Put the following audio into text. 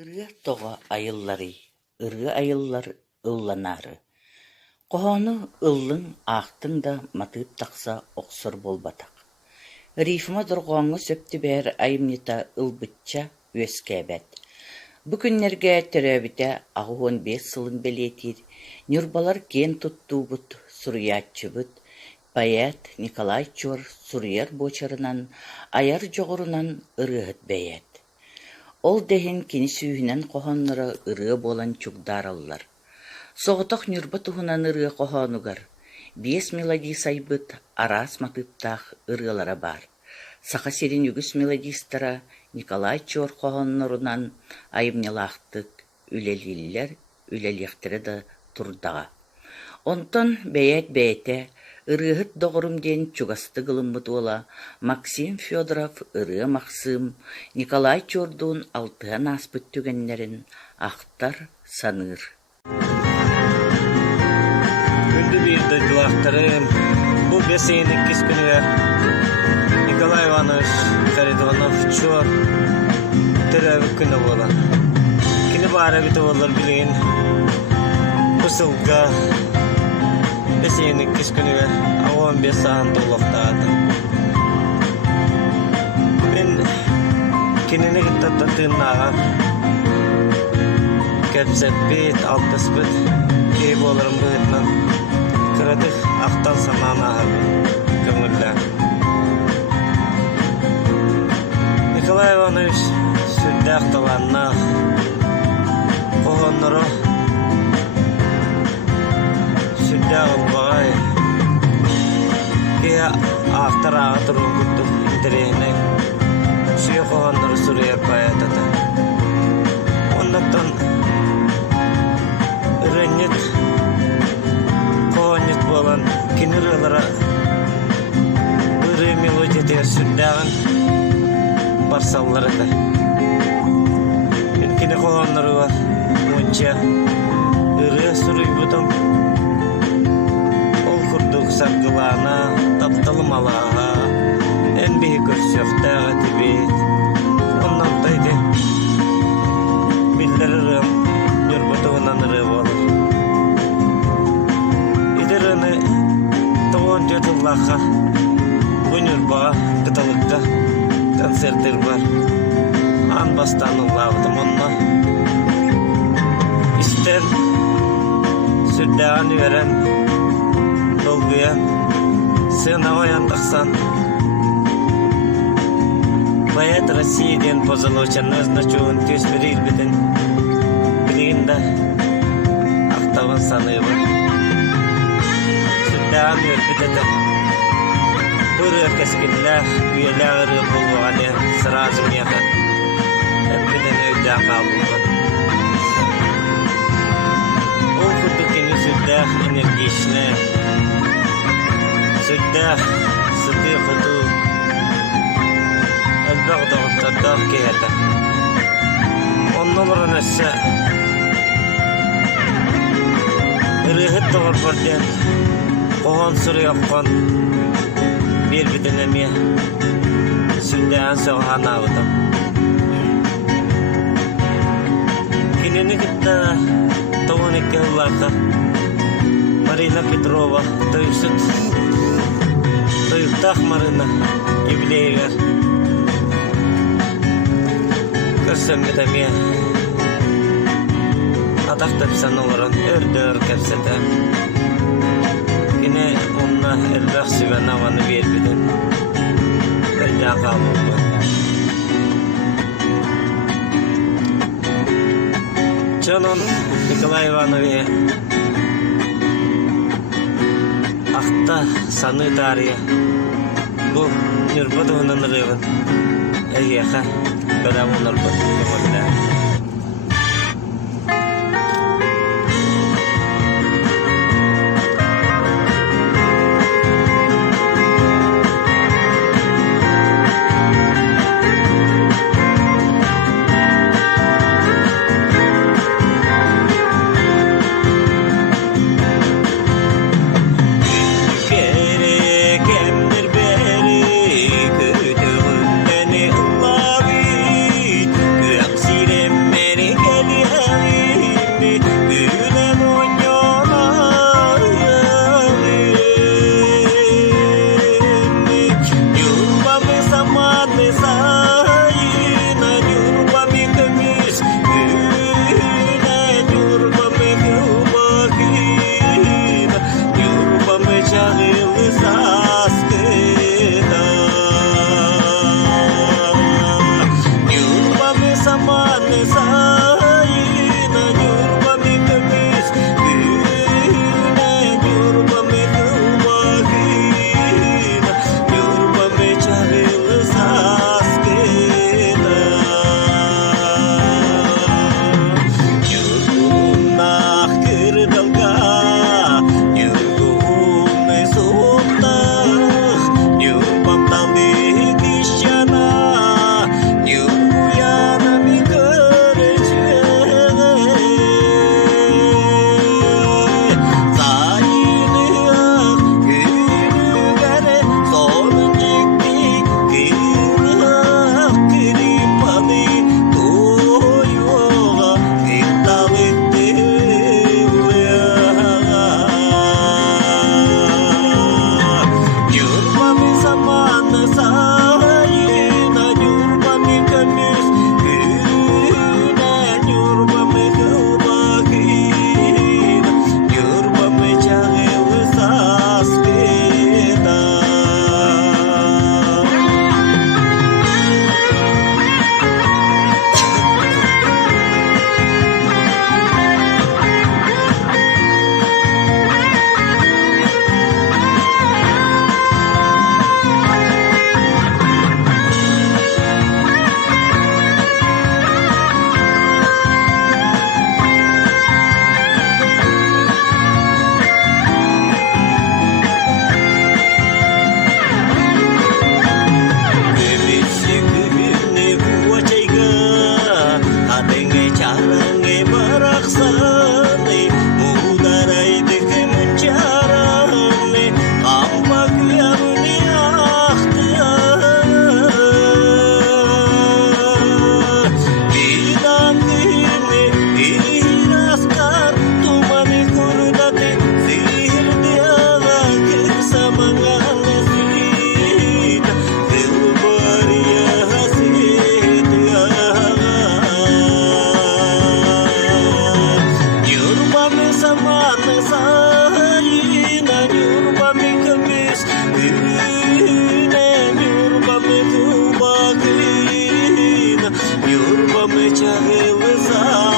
Ырыа тоҕо айылларый, ырыа айыллар ылланары. Коһоону ыллыҥ аахтыҥ да матыып тахса охсор буолбатах. Рифма дорҕооҥҥо сөптү бээр айымньыта ылбытча үөскээбэт. Бу күннэргэ төрөөбүтэ аҕы уон 5 сылын белиэтир ньурбалар киэн туттуубут суруйааччыбыт поэт Николай Чор суруйар буочарынан аяр дьоҕорунан ырыаһыт бэйэт. Ол дэһин кини сүүһүнэн коһоннора ырыа буолан чугдаараллар. Соҕотох ньурба туһунан ырыа коһоонугар 5 мелодии сайбыт араас матыыптаах ырыалара баар. Саха сирин үгүс мелодистара Николай Чор коһоннорунан айымнялаахтык үлэлииллер үлэлиэхтэрэ да турдага. Онтон бэйэт бэйэтэ ырыаһыт доҕорум диэн чугасты гылыммыт уола Максим Федоров ырыа махсыым Николай Чордуун алтыһан ааспыт түгэннэрин ахтар саныыр. Күндү биирде дылаахтарым, бу бесейник кискүнүгэр Николай Иванович Харитонов Чор төрөбүк күнү буола. Кини баара бите боллар билигин Пысылга бесейник кискүнүгэр 15 саан толуктаады. Мен кинини гиттата тыыннаага кепсеппит, алтыспыт кей боларым быытнан кырадых ахтан санаанааһы көңүллэ. Николай Иванович сүрдээх талааннаах коһонноро сүрдээх ылбагай кия ахтарааға туруун куттук интерээне сүйө коһонноро суруйар поэтата. Оннаттан ырынньыт коонньыт буолан кини ырыалара ырыы мелодия сүрдääҕин барсаллар эте. Мен кини коонноруга мунча ырыа суруйбутум ол курдук саргылаана тапталымалааға эн биһи көрсүөхтээҕэ тибиит оннантайди биллер ырыам ньурбутугунан ырыа буолар. Идерыны 14 ыллаахха бу ньурбаға кыталыкка концерттер бар. Ан бастан ыллаабытым онно истен сүрдääҕин үөрэн долгуян сыына ояндахсан поэт России диэн позолоченный значуун түс берилбитин билигин да ахтабын саныыбын сүрдääҕин үөрбитете ырыа кескинлээх үйэлээх ырыа булбаҕаны сыраазы миэхэ эппитен өйдөөн хаалбылбын. Ол курдук кини сүрдээх энергичнэ сүрдээх сытыы хытуу элбэх доҕуттардаах киһэтэ. Оннолорун өссө ырыаһыт тоҕорбор диэн коһон суруйоххон биэрбитин эмиэ сүрдээҕин сөҕөһаанаабытым. Кинини кытта 12 ыллаахха Марина Петрова тойуктаах Марина юбилейгэр көрсөммүт эмиэ атах тепсэн олорун өрдөр кепсете кини онна элбэх сүбэн аваны биэрбитин элдээн хаалбылбын. Чонон Николай Иванович ахта саны тария бу ньурба туһунан ырыабын эйиэхэ бэлэм унарбын көмөллээ. zamanı sayına Yurbami kemis güne Yurbami kılvahina Yurbami çaril saskeda Yurgunah kırdalga Yurgunne soğuktah Yurbam talih kişana Yurbuyana mi görece Zayınıyak günügere Sonuncikti kıyıyak Kiripadi toyuğa Gittalıktı Yurbami zamanı sayına Yurbami kemis güne Yurbami kılvahina Yurbami çağıl saskeda Bebisi güne huacayga Kadenge carange baraksane Mudaraydı kemuncarane Kampak yaruni ahtiyar Bidan dine ihiraskar Tumani kurdate sihir diyaga Kersamangane sida Kılbariya hasid ya Yurbami zamanı sayına Yurbami kemis güne Yurbami kılvahina Yurbami çağıl